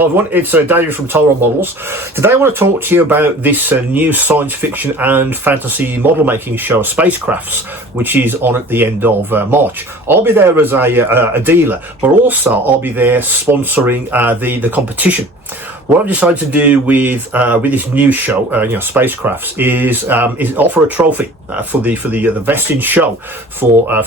Hi everyone, it's David from Tyrell Models. Today I want to talk to you about this new science fiction and fantasy model making show, Spacecrafts, which is on at the end of March. I'll be there as a dealer, but also I'll be there sponsoring the competition. What I've decided to do with this new show, Spacecrafts, is offer a trophy for the best in show for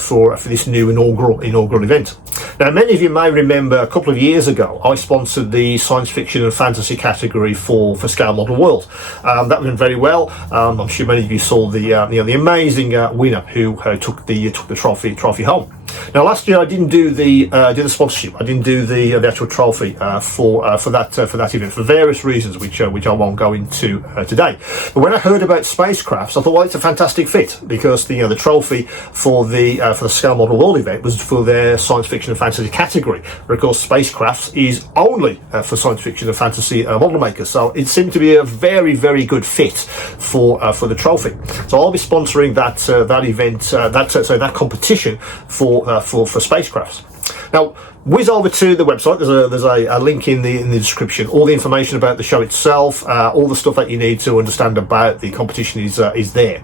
this new inaugural event. Now, many of you may remember a couple of years ago I sponsored the science fiction and fantasy category for Scale Model World. That went very well. I'm sure many of you saw the amazing winner who took the trophy home. Now, last year I didn't do the sponsorship. I didn't do the actual trophy for that event for various reasons, which I won't go into today. But when I heard about Spacecrafts, I thought, well, it's a fantastic fit, because the trophy for the Scale Model World event was for their science fiction and fantasy category. But of course, Spacecrafts is only for science fiction and fantasy model makers, so it seemed to be a very, very good fit for the trophy. So I'll be sponsoring that event, that competition for Spacecrafts. Now, whiz over to the website. There's a link in the description. All the information about the show itself, all the stuff that you need to understand about the competition is there.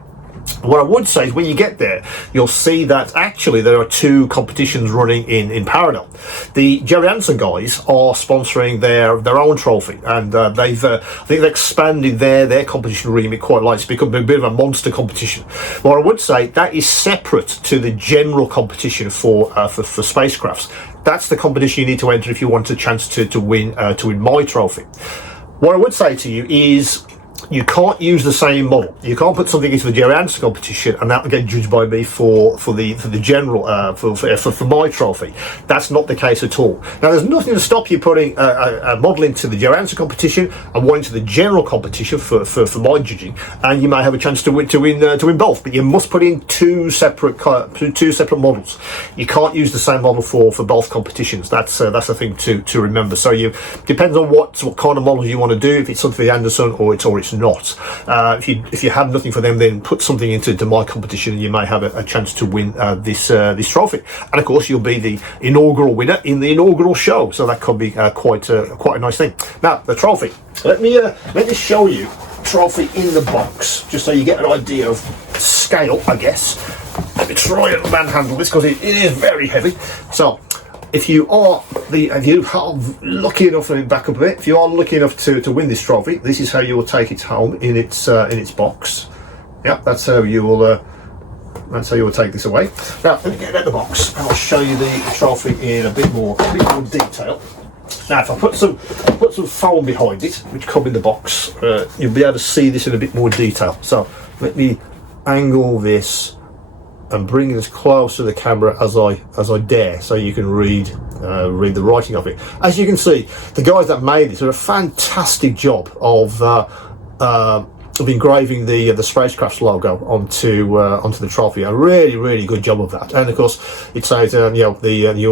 What I would say is when you get there, you'll see that actually there are two competitions running in parallel. The Jerry Anson guys are sponsoring their own trophy, and I think they've expanded their competition remit quite a lot. It's become a bit of a monster competition. What I would say, that is separate to the general competition for Spacecrafts. That's the competition you need to enter if you want a chance to win my trophy. What I would say to you is, you can't use the same model. You can't put something into the Jerry Anson competition and that will get judged by me for the general for my trophy. That's not the case at all. Now, there's nothing to stop you putting a model into the Jerry Anson competition and one into the general competition for my judging, and you may have a chance to win both. But you must put in two separate models. You can't use the same model for both competitions. That's the thing to remember. So depends on what kind of models you want to do. If it's something for Anderson or it's not. If you have nothing for them, then put something into my competition, and you may have a chance to win this trophy. And of course, you'll be the inaugural winner in the inaugural show, so that could be quite a nice thing. Now, the trophy. Let me show you the trophy in the box, just so you get an idea of scale, I guess. Let me try and manhandle this, because it is very heavy. So, if you are lucky enough, let me back up a bit. If you are lucky enough to win this trophy, this is how you will take it home in its box. Yeah, that's how you will take this away. Now, let me get it out of the box, and I'll show you the trophy in a bit more detail. Now, if I put some foam behind it, which come in the box, you'll be able to see this in a bit more detail. So let me angle this and bring it as close to the camera as I dare, so you can read the writing of it. As you can see, the guys that made this did a fantastic job of engraving the Spacecrafts logo onto the trophy. A really, really good job of that. And of course, it says you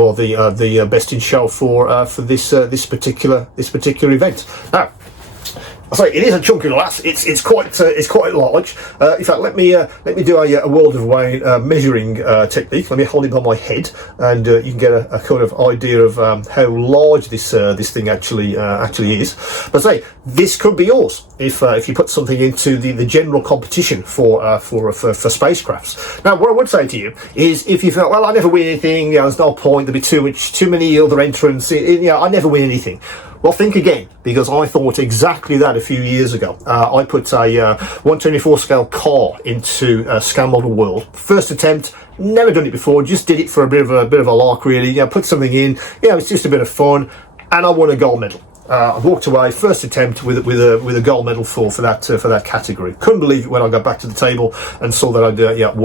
are the best in show for this particular event. Now, I say it is a chunky glass. It's quite large. In fact, let me do a World of Wayne measuring technique. Let me hold it on my head, and you can get a kind of idea of how large this thing actually is. But say this could be yours if you put something into the general competition for Spacecrafts. Now, what I would say to you is, if you felt, well, I never win anything, there's no point, there'll be too many other entrants, I never win anything. Well, think again, because I thought exactly that a few years ago. I put a 1/24 scale car into Scale Model World. First attempt, never done it before, just did it for a bit of a lark, really. Put something in, it's just a bit of fun, and I won a gold medal. I walked away first attempt with a gold medal for that category. Couldn't believe it when I got back to the table and saw that I'd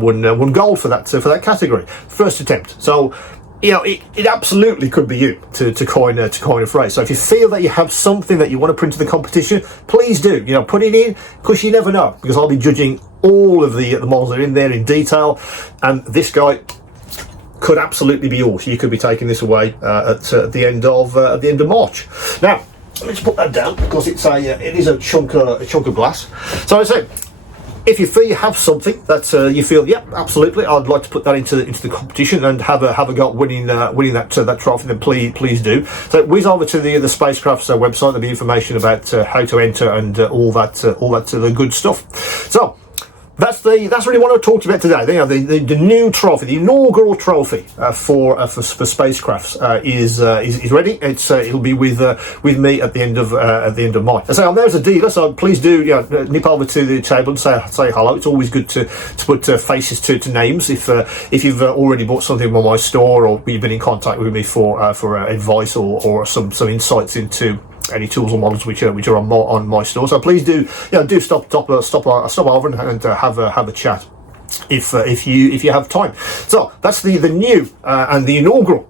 won gold for that category. First attempt. So, it absolutely could be you, to coin a phrase. So if you feel that you have something that you want to put into the competition, please do. Put it in, because you never know. Because I'll be judging all of the models that are in there in detail, and this guy could absolutely be yours. You could be taking this away at the end of March. Now, let's put that down, because it is a chunk of glass. So I say, if you feel you have something that you feel, yeah, absolutely, I'd like to put that into the competition and have a go at winning that trophy, then please do. So whiz over to the Spacecraft's website. There'll be information about how to enter and all that the good stuff. So that's really what I talked about today. The new trophy, the inaugural trophy for spacecrafts is ready. It'll be with me at the end of March. So I'm there as a dealer, so please do nip over to the table and say hello. It's always good to put faces to names. If you've already bought something from my store, or you've been in contact with me for advice or some insights into any tools or models which are on my store. So please do stop over and have a chat if you have time. So that's the new and the inaugural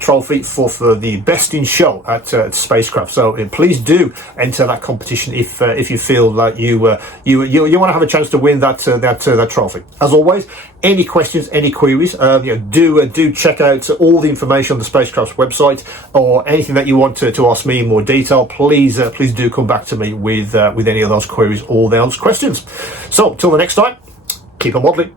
trophy for the best in show at Spacecraft. So please do enter that competition if you feel like you want to have a chance to win that trophy. As always, any questions, any queries, do check out all the information on the Spacecraft's website, or anything that you want to ask me in more detail. Please do come back to me with any of those queries or those questions. So till the next time, keep on modeling.